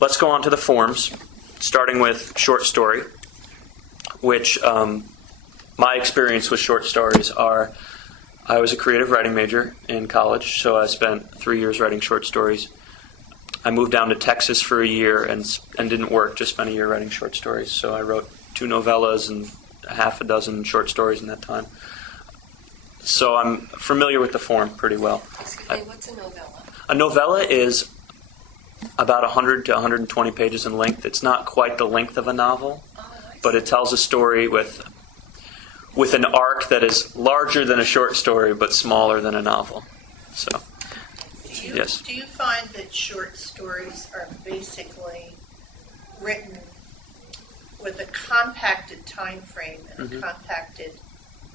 let's go on to the forms, starting with short story, which my experience with short stories are, I was a creative writing major in college, so I spent 3 years writing short stories. I moved down to Texas for a year and didn't work, just spent a year writing short stories. So I wrote 2 novellas and half a dozen short stories in that time. So I'm familiar with the form pretty well. Excuse me, what's a novella? A novella is about 100 to 120 pages in length. It's not quite the length of a novel, but it tells a story with an arc that is larger than a short story but smaller than a novel. So, yes. Do you find that short stories are basically written with a compacted time frame and a compacted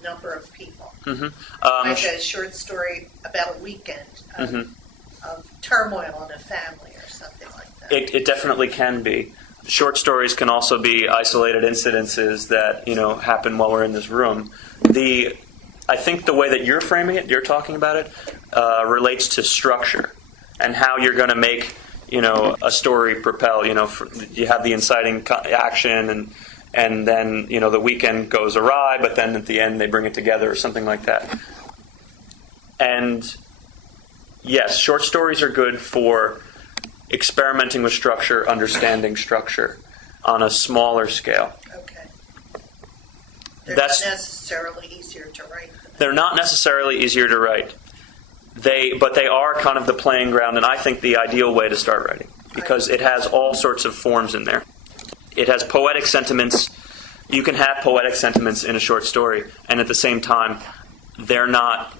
number of people? Like a short story about a weekend of turmoil in a family or something like that. It definitely can be. Short stories can also be isolated incidences that, happen while we're in this room. I think the way that you're framing it, you're talking about it, relates to structure and how you're going to make, a story propel. You have the inciting action and then, the weekend goes awry, but then at the end they bring it together or something like that. And yes, short stories are good for experimenting with structure, understanding structure on a smaller scale. Okay. They're not necessarily easier to write. They're not necessarily easier to write. But they are kind of the playing ground, and I think the ideal way to start writing, because it has all sorts of forms in there. It has poetic sentiments. You can have poetic sentiments in a short story, and at the same time, they're not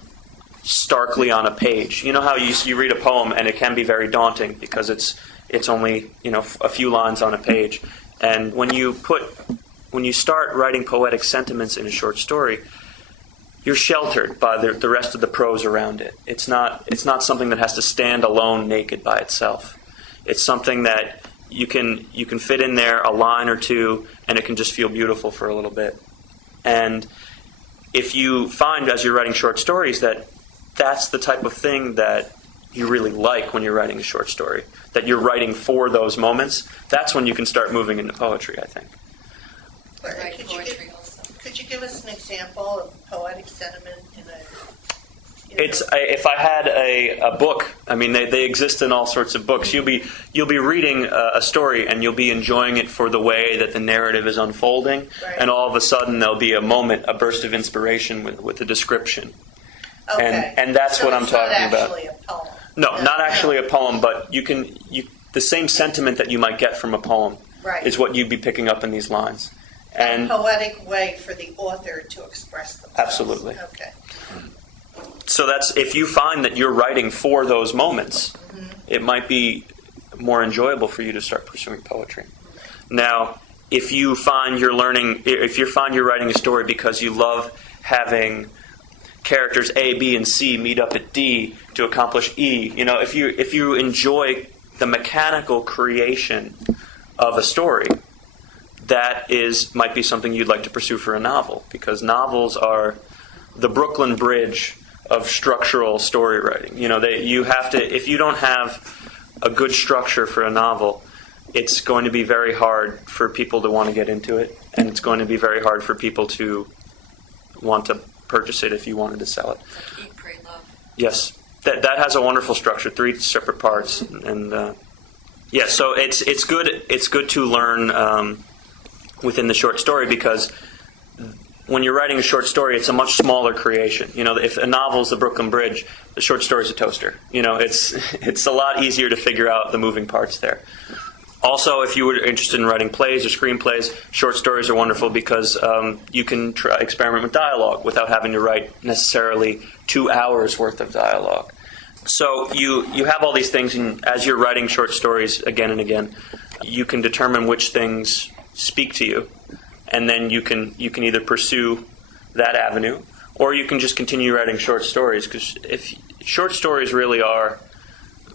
starkly on a page. You know how you read a poem and it can be very daunting because it's only a few lines on a page. And when you start writing poetic sentiments in a short story, you're sheltered by the rest of the prose around it. It's not something that has to stand alone naked by itself. It's something that you can fit in there a line or two, and it can just feel beautiful for a little bit. And if you find as you're writing short stories that that's the type of thing that you really like when you're writing a short story, that you're writing for those moments, that's when you can start moving into poetry, I think. Could you give us an example of poetic sentiment in a... If I had a book, I mean, they exist in all sorts of books. You'll be reading a story and you'll be enjoying it for the way that the narrative is unfolding, and all of a sudden there'll be a moment, a burst of inspiration with a description. Okay. And that's what I'm talking about. Not actually a poem. No, not actually a poem, but the same sentiment that you might get from a poem is what you'd be picking up in these lines. And a poetic way for the author to express themselves. Absolutely. Okay. So that's, if you find that you're writing for those moments, it might be more enjoyable for you to start pursuing poetry. Now, if you find you're writing a story because you love having characters A, B, and C meet up at D to accomplish E, if you enjoy the mechanical creation of a story, that might be something you'd like to pursue for a novel, because novels are the Brooklyn Bridge of structural story writing. You have to, if you don't have a good structure for a novel, it's going to be very hard for people to want to get into it, and it's going to be very hard for people to want to purchase it if you wanted to sell it. Like Eat, Pray, Love. Yes, that has a wonderful structure, 3 separate parts, and so it's good to learn within the short story, because when you're writing a short story, it's a much smaller creation. If a novel is the Brooklyn Bridge, the short story is a toaster. It's a lot easier to figure out the moving parts there. Also, if you were interested in writing plays or screenplays, short stories are wonderful because you can experiment with dialogue without having to write necessarily 2 hours worth of dialogue. So you have all these things, and as you're writing short stories again and again, you can determine which things speak to you, and then you can either pursue that avenue, or you can just continue writing short stories, because short stories really are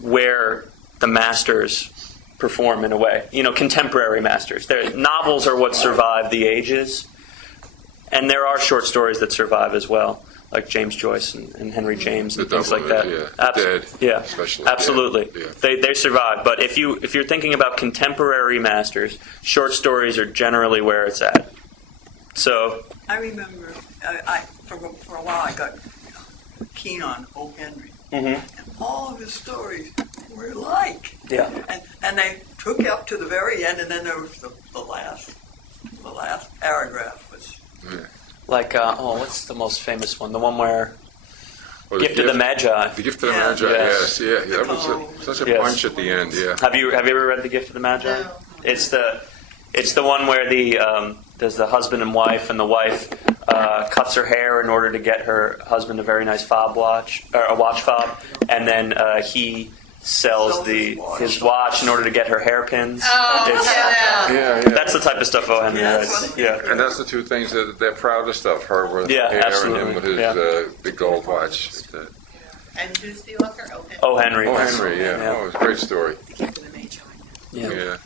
where the masters perform in a way. Contemporary masters. Novels are what survive the ages, and there are short stories that survive as well. like James Joyce and Henry James and The things like Dubliners, that. Dead, yeah, especially. absolutely. Yeah. They survive. But if you're thinking about contemporary masters, short stories are generally where it's at. So I remember, for a while I got keen on O. Henry. And all of his stories were alike. yeah, And they took up to the very end, and then there was the last paragraph was. Yeah. like what's the most famous one? The one where Well, Gift of the Magi. The Gift of the Yeah. Magi, Yes. yes. Yeah, that poem. was such a Yes. punch at the end, yeah. Have you ever read The Gift of the Magi? No. It's the one where there's the husband and wife, and the wife cuts her hair in order to get her husband a very nice fob watch, or a watch fob, and then he sells Sells his watch in order to get her hairpins. Oh, It's- yeah. Yeah, yeah. That's the type of stuff O. Henry Yeah, writes. that's what- Yeah. And that's the two things that they're proudest of, her with Yeah, hair absolutely. and him with his Yeah. big gold watch. And who's the author? Okay. O. Henry. Oh, Henry, yeah. Yeah. Oh, it's a great story. The Gift of the Magi. Yeah. Yeah.